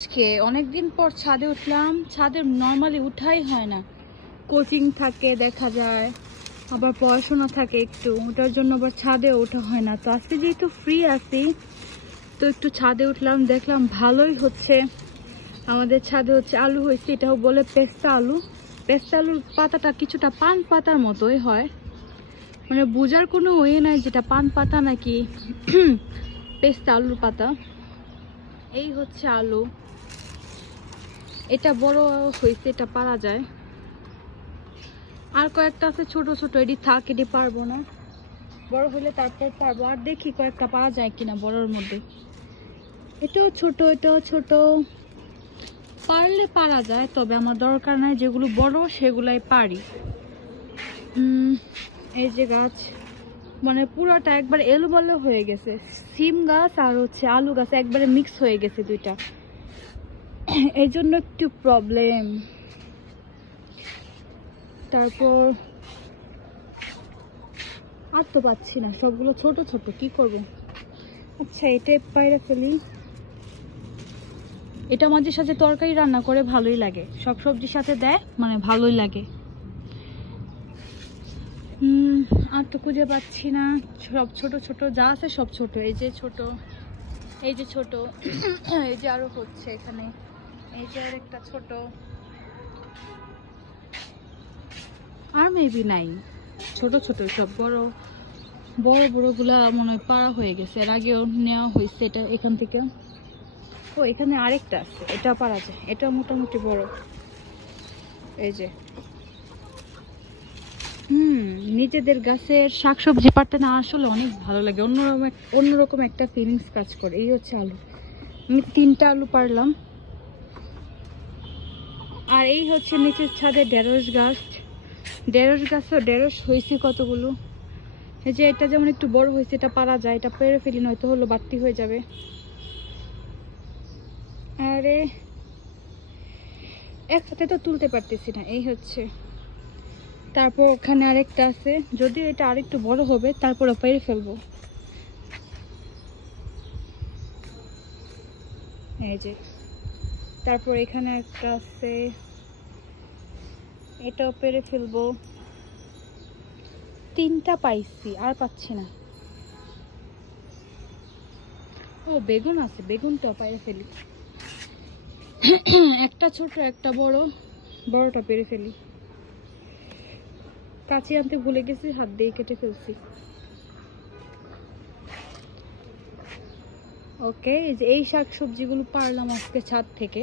আজকে অনেকদিন পর ছাদে উঠলাম। ছাদে নর্মালি উঠাই হয় না, কোচিং থাকে দেখা যায়, আবার পড়াশোনা থাকে, একটু ওটার জন্য আবার ছাদে ওঠা হয় না। তো আজকে যেহেতু ফ্রি আছি তো একটু ছাদে উঠলাম, দেখলাম ভালোই হচ্ছে। আমাদের ছাদে হচ্ছে আলু হয়েছে, এটাও বলে পেস্তা আলু। পেস্তা আলুর পাতাটা কিছুটা পান পাতার মতোই হয়, মানে বোঝার কোনো ওয়ে নাই যেটা পান পাতা নাকি পেস্তা আলুর পাতা। এই হচ্ছে আলু, এটা বড় হয়েছে, এটা পারা যায়। আর কয়েকটা আছে ছোট ছোট, এটি থাক, এটি পারবো না, বড় হলে তারপর পারবো। আর দেখি কয়েকটা পাওয়া যায় কিনা বড়র মধ্যে। এটাও ছোট, এটাও ছোট, পারলে পারা যায়, তবে আমার দরকার নাই, যেগুলো বড় সেগুলাই পারি। এই যে গাছ, মানে পুরাটা একবার এলোমেলো হয়ে গেছে। সিম গাছ আর হচ্ছে আলু গাছ একবারে মিক্স হয়ে গেছে দুইটা, এই জন্য একটু প্রবলেম। তারপর আর তো পাচ্ছি না, সবগুলো ছোট ছোট, কি করব। আচ্ছা, এটা পাইরা ফেলি। এটা মাঝে সাথে তরকারি রান্না করে ভালোই লাগে, সব সবজির সাথে দেয়, মানে ভালোই লাগে। আর তো খুঁজে পাচ্ছি না, সব ছোট ছোট যা আছে সব ছোট। এই যে ছোট, এই যে ছোট, এই যে আরো হচ্ছে এখানে, এই যে আর একটা ছোট। আর মেবি নাই, ছোট ছোট সব। বড় বড় বড় গুলা মনে হয় পাড়া হয়ে গেছে, এর আগেও নেওয়া হয়েছে এটা এখান থেকে। ও, এখানে আরেকটা আছে, এটা পারা যায়, এটা মোটামুটি বড়। এই যে নিজেদের গাছের শাকসবজি পাড়তে না আসলে অনেক ভালো লাগে, অন্যরকম একটা ফিলিংস কাজ করে। এই হচ্ছে আলু, আমি 3টা আলু পারলাম। আর এই হচ্ছে নিচের ছাদে ঢেঁড়স গাছ। ঢেঁড়স গাছও ঢেঁড়স হয়েছে কতগুলো। এই যে এটা যেমন একটু বড় হয়েছে, এটা পারা যায়, এটা পেরে ফেলি, নয়তো হলো বাড়তি হয়ে যাবে। আরে একসাথে তো তুলতে পারতেছি না, এই হচ্ছে। তারপর ওখানে আরেকটা আছে, যদিও এটা আরেকটু বড় হবে, তারপরে পেরে ফেলবো। এই যে, তারপর এখানে একটা আছে, এটাও পেরে ফেলবো। 3টা পাইছি, আর পাচ্ছি না। ও, বেগুন আছে, বেগুনটাও পেরে ফেলি। একটা ছোট একটা বড়, বড়টা পেরে ফেলি। কাছে আনতে ভুলে গেছি, হাত দিয়ে কেটে ফেলছি। ওকে, এই যে এই শাক সবজিগুলো পারলাম আজকে ছাদ থেকে।